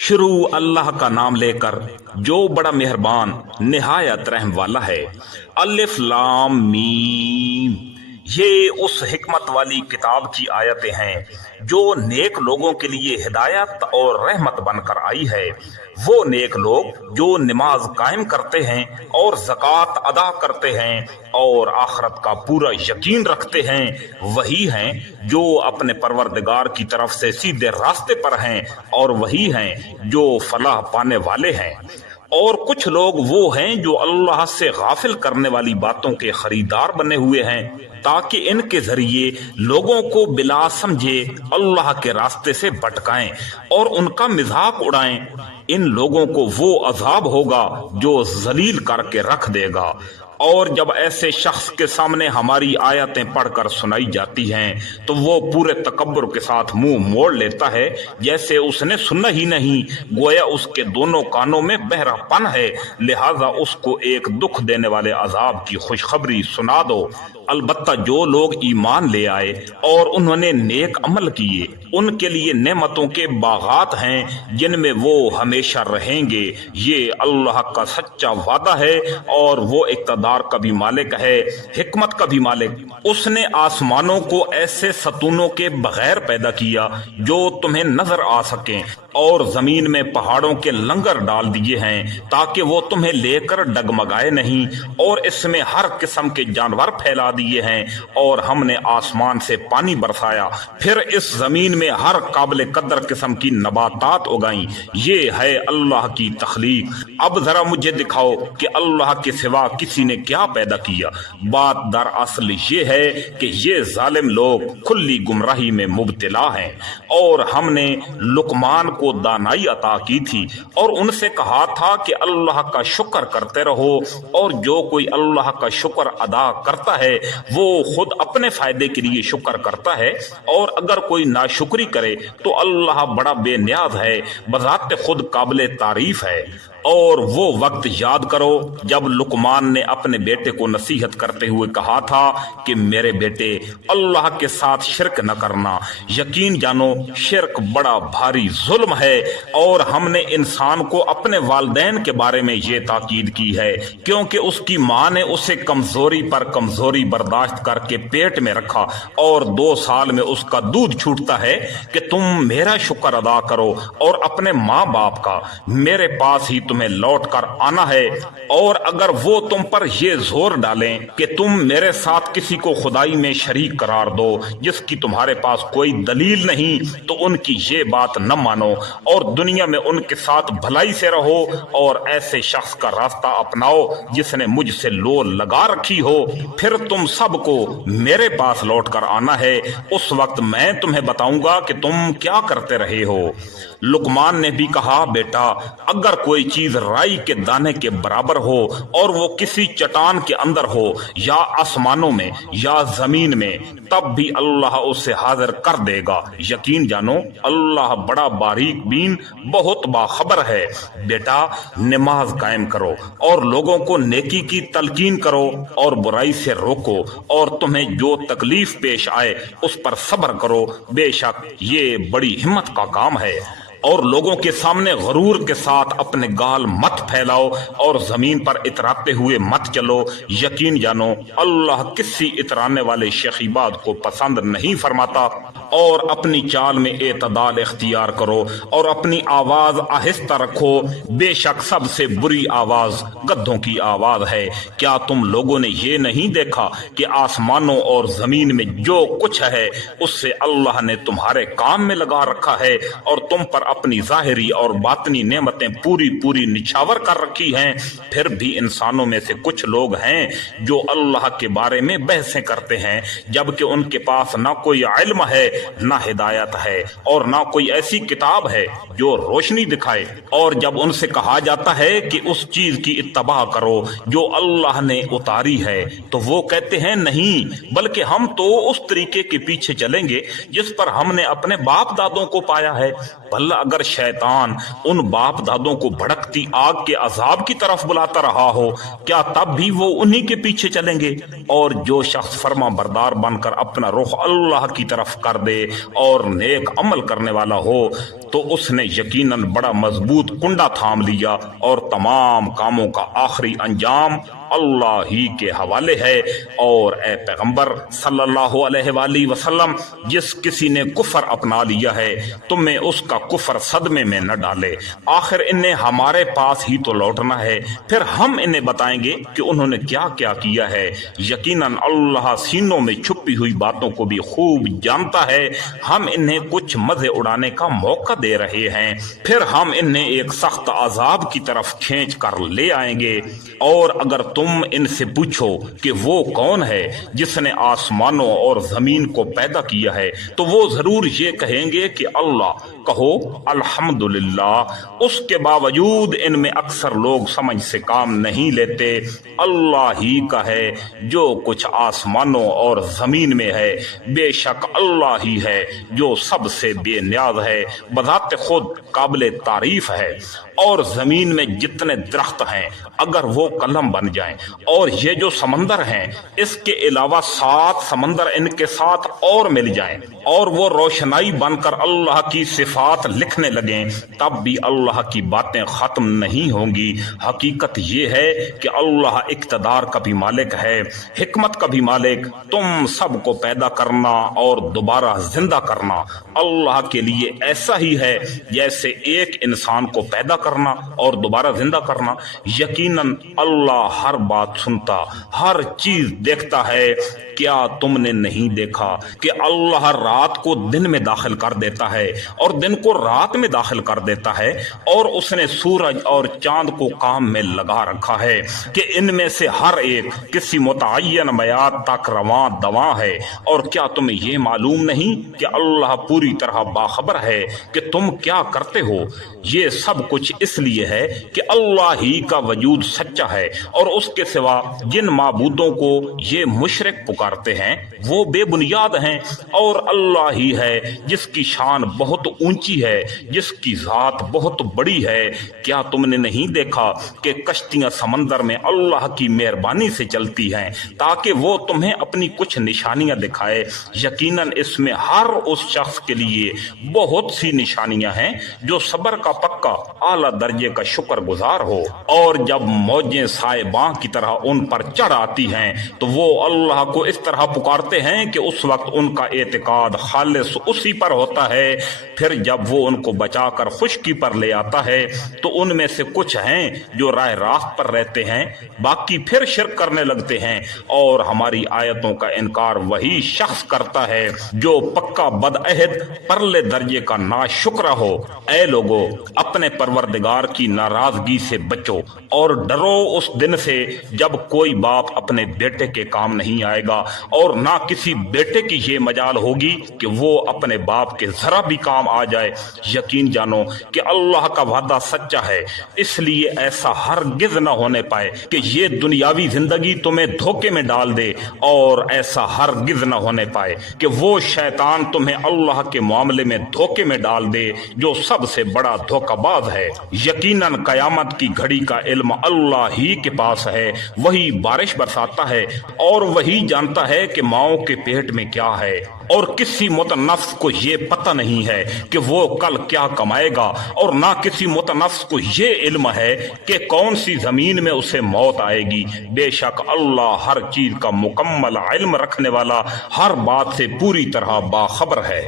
शुरू अल्लाह का नाम लेकर जो बड़ा मेहरबान निहायत रहम वाला है। अलिफ लाम मीम। ये उस हिकमत वाली किताब की आयतें हैं जो नेक लोगों के लिए हिदायत और रहमत बनकर आई है। वो नेक लोग जो नमाज कायम करते हैं और ज़कात अदा करते हैं और आखिरत का पूरा यकीन रखते हैं, वही हैं जो अपने परवरदिगार की तरफ से सीधे रास्ते पर हैं और वही हैं जो फलाह पाने वाले हैं। और कुछ लोग वो हैं जो अल्लाह से गाफिल करने वाली बातों के खरीदार बने हुए हैं ताकि इनके जरिए लोगों को बिला समझे अल्लाह के रास्ते से भटकाएं और उनका मजाक उड़ाएं। इन लोगों को वो अजाब होगा जो जलील करके रख देगा। और जब ऐसे शख्स के सामने हमारी आयतें पढ़कर सुनाई जाती हैं तो वो पूरे तकब्बुर के साथ मुंह मोड़ लेता है जैसे उसने सुना ही नहीं, गोया उसके दोनों कानों में बहरापन है। लिहाजा उसको एक दुख देने वाले अजाब की खुशखबरी सुना दो। अलबत्ता जो लोग ईमान ले आए और उन्होंने नेक अमल किए, उनके लिए नेमतों के बागात हैं जिनमें वो हमेशा रहेंगे। ये अल्लाह का सच्चा वादा है और वो इक़्तिदार का भी मालिक है, हिकमत का भी मालिक। उसने आसमानों को ऐसे सतूनों के बगैर पैदा किया जो तुम्हें नजर आ सकें और जमीन में पहाड़ों के लंगर डाल दिए हैं ताकि वो तुम्हें लेकर डगमगाए नहीं, और इसमें हर किस्म के जानवर फैला दिए हैं और हमने आसमान से पानी बरसाया, फिर इस जमीन में हर काबिल कदर किस्म की नबातात उगाई। ये है अल्लाह की तख्लीक। अब जरा मुझे दिखाओ कि अल्लाह के सिवा किसी ने क्या पैदा किया। बात दरअसल ये है कि ये जालिम लोग खुली गुमराही में मुब्तला हैं। और हमने लुकमान को दानाई अता की थी और उनसे कहा था कि अल्लाह का शुक्र करते रहो, और जो कोई अल्लाह का शुक्र अदा करता है वो खुद अपने फायदे के लिए शुक्र करता है, और अगर कोई नाशुक्री करे तो अल्लाह बड़ा बेनियाज है, बजाते खुद काबिल तारीफ है। और वो वक्त याद करो जब लुकमान ने अपने बेटे को नसीहत करते हुए कहा था कि मेरे बेटे, अल्लाह के साथ शिरक न करना। यकीन जानो शिरक बड़ा भारी जुल्म है। और हमने इंसान को अपने वालिदैन के बारे में ये ताकीद की है क्योंकि उसकी माँ ने उसे कमजोरी पर कमजोरी बर्दाश्त करके पेट में रखा, और 2 साल में उसका दूध छूटता है कि तुम मेरा शुक्र अदा करो और अपने माँ बाप का। मेरे पास ही तुम्हें लौट कर आना है। और अगर वो तुम पर ये जोर डालें कि तुम मेरे साथ किसी को खुदाई में शरीक करार दो जिसकी तुम्हारे पास कोई दलील नहीं, तो उनकी ये बात न मानो और दुनिया में उनके साथ भलाई से रहो, और ऐसे शख्स का रास्ता अपनाओ जिसने मुझसे लो लगा रखी हो। फिर तुम सबको मेरे पास लौट कर आना है, उस वक्त मैं तुम्हें बताऊंगा कि तुम क्या करते रहे हो। लुकमान ने भी कहा, बेटा, अगर कोई चीज राई के दाने के बराबर हो और वो किसी चट्टान के अंदर हो या आसमानों में या जमीन में, तब भी अल्लाह उसे हाजिर कर देगा। यकीन जानो अल्लाह बड़ा बारीक बीन, बहुत बाखबर है। बेटा, नमाज कायम करो और लोगों को नेकी की तलकीन करो और बुराई से रोको, और तुम्हें जो तकलीफ पेश आए उस पर सब्र करो। बेशक ये बड़ी हिम्मत का काम है। और लोगों के सामने गरूर के साथ अपने गाल मत फैलाओ और जमीन पर इतराते हुए मत चलो। यकीन जानो अल्लाह किसी इतराने वाले शकीबाद को पसंद नहीं फरमाता। और अपनी चाल में एतदाल इख्तियार करो और अपनी आवाज आहिस्ता रखो। बेशक सबसे बुरी आवाज गद्धों की आवाज है। क्या तुम लोगों ने ये नहीं देखा कि आसमानों और जमीन में जो कुछ है उससे अल्लाह ने तुम्हारे काम में लगा रखा है, और तुम पर अपनी जाहिरी और बातनी नेमतें पूरी पूरी निछावर कर रखी हैं। फिर भी इंसानों में से कुछ लोग हैं जो अल्लाह के बारे में बहसें करते हैं, जबकि उनके पास ना कोई इल्म है, ना हिदायत है, और ना कोई ऐसी किताब है जो रोशनी दिखाए। और जब उनसे कहा जाता है कि उस चीज की इत्तबा करो जो अल्लाह ने उतारी है, तो वो कहते हैं नहीं, बल्कि हम तो उस तरीके के पीछे चलेंगे जिस पर हमने अपने बाप दादों को पाया है। भला اگر شیطان ان باپ دادوں کو بھڑکتی آگ کے عذاب کی طرف بلاتا رہا ہو کیا تب بھی وہ انہی کے پیچھے چلیں گے؟ اور جو شخص فرما بردار بن کر اپنا رخ اللہ کی طرف کر دے اور نیک عمل کرنے والا ہو تو اس نے یقیناً بڑا مضبوط کنڈا تھام لیا اور تمام کاموں کا آخری انجام اللہ ہی کے حوالے ہے۔ اور اے پیغمبر صلی اللہ علیہ وآلہ وسلم، جس کسی نے کفر اپنا لیا ہے تمہیں اس کا کفر صدمے میں نہ ڈالے، آخر انہیں ہمارے پاس ہی تو لوٹنا ہے، پھر ہم انہیں بتائیں گے کہ انہوں نے کیا کیا کیا ہے۔ یقیناً اللہ سینوں میں چھپی ہوئی باتوں کو بھی خوب جانتا ہے۔ ہم انہیں کچھ مزے اڑانے کا موقع دے رہے ہیں، پھر ہم انہیں ایک سخت عذاب کی طرف کھینچ کر لے آئیں گے۔ اور اگر تم ان سے پوچھو کہ وہ کون ہے جس نے آسمانوں اور زمین کو پیدا کیا ہے تو وہ ضرور یہ کہیں گے کہ اللہ۔ کہو الحمدللہ۔ اس کے باوجود ان میں اکثر لوگ سمجھ سے کام نہیں لیتے۔ اللہ ہی کا ہے جو کچھ آسمانوں اور زمین میں ہے، بے شک اللہ ہی ہے جو سب سے بے نیاز ہے، بذات خود قابل تعریف ہے۔ اور زمین میں جتنے درخت ہیں اگر وہ قلم بن جائیں، اور یہ جو سمندر ہیں اس کے علاوہ 7 سمندر ان کے ساتھ اور مل جائیں اور وہ روشنائی بن کر اللہ کی صفات لکھنے لگیں، تب بھی اللہ کی باتیں ختم نہیں ہوں گی۔ حقیقت یہ ہے کہ اللہ اقتدار کا بھی مالک ہے، حکمت کا بھی مالک۔ تم سب کو پیدا کرنا اور دوبارہ زندہ کرنا اللہ کے لیے ایسا ہی ہے جیسے ایک انسان کو پیدا کرنا اور دوبارہ زندہ کرنا۔ یقیناً اللہ ہر بات سنتا، ہر چیز دیکھتا ہے۔ کیا تم نے نہیں دیکھا کہ اللہ رات کو دن میں داخل کر دیتا ہے اور دن کو رات میں داخل کر دیتا ہے، اور اس نے سورج اور چاند کو کام میں لگا رکھا ہے کہ ان میں سے ہر ایک کسی متعین میعاد تک رواں دواں ہے۔ اور کیا تمہیں یہ معلوم نہیں کہ اللہ پوری طرح باخبر ہے کہ تم کیا کرتے ہو؟ یہ سب کچھ اس لیے ہے کہ اللہ ہی کا وجود سچا ہے، اور اس کے سوا جن معبودوں کو یہ مشرک پکارتے ہیں وہ بے بنیاد ہیں، اور اللہ ہی ہے جس کی شان بہت اونچی ہے، جس کی ذات بہت بڑی ہے۔ کیا تم نے نہیں دیکھا کہ کشتیاں سمندر میں اللہ کی مہربانی سے چلتی ہیں تاکہ وہ تمہیں اپنی کچھ نشانیاں دکھائے؟ یقیناً اس میں ہر اس شخص کے لیے بہت سی نشانیاں ہیں جو صبر کا پکا اعلیٰ درجے کا شکر گزار ہو۔ اور جب موجیں سائباں کی طرح ان پر چڑھ آتی ہیں تو وہ اللہ کو اس طرح پکارتے ہیں کہ اس وقت ان کا اعتقاد خالص اسی پر ہوتا ہے۔ پھر جب وہ ان کو بچا کر خشکی پر لے آتا ہے تو ان میں سے کچھ ہیں جو راہ راست پر رہتے ہیں، باقی پھر شرک کرنے لگتے ہیں، اور ہماری آیتوں کا انکار وہی شخص کرتا ہے جو پکا بدعہد پرلے درجے کا ناشکرا ہو۔ اے لوگو، اپنے پروردگار کی ناراضگی سے بچو اور ڈرو اس دن سے جب کوئی باپ اپنے بیٹے کے کام نہیں آئے گا، اور نہ کسی بیٹے کی یہ مجال ہوگی کہ وہ اپنے باپ کے ذرا بھی کام آ جائے۔ یقین جانو کہ اللہ کا وعدہ سچا ہے، اس لیے ایسا ہرگز نہ ہونے پائے کہ یہ دنیاوی زندگی تمہیں دھوکے میں ڈال دے، اور ایسا ہرگز نہ ہونے پائے کہ وہ شیطان تمہیں اللہ کے معاملے میں دھوکے میں ڈال دے جو سب سے بڑا دھوکہ باز ہے۔ یقیناً قیامت کی گھڑی کا علم اللہ ہی کے پاس ہے، وہی بارش برساتا ہے، اور وہی جانتا ہے کہ ماؤں کے پیٹ میں کیا ہے، اور کسی متنفس کو یہ پتہ نہیں ہے کہ وہ کل کیا کمائے گا، اور نہ کسی متنفس کو یہ علم ہے کہ کون سی زمین میں اسے موت آئے گی۔ بے شک اللہ ہر چیز کا مکمل علم رکھنے والا، ہر بات سے پوری طرح باخبر ہے۔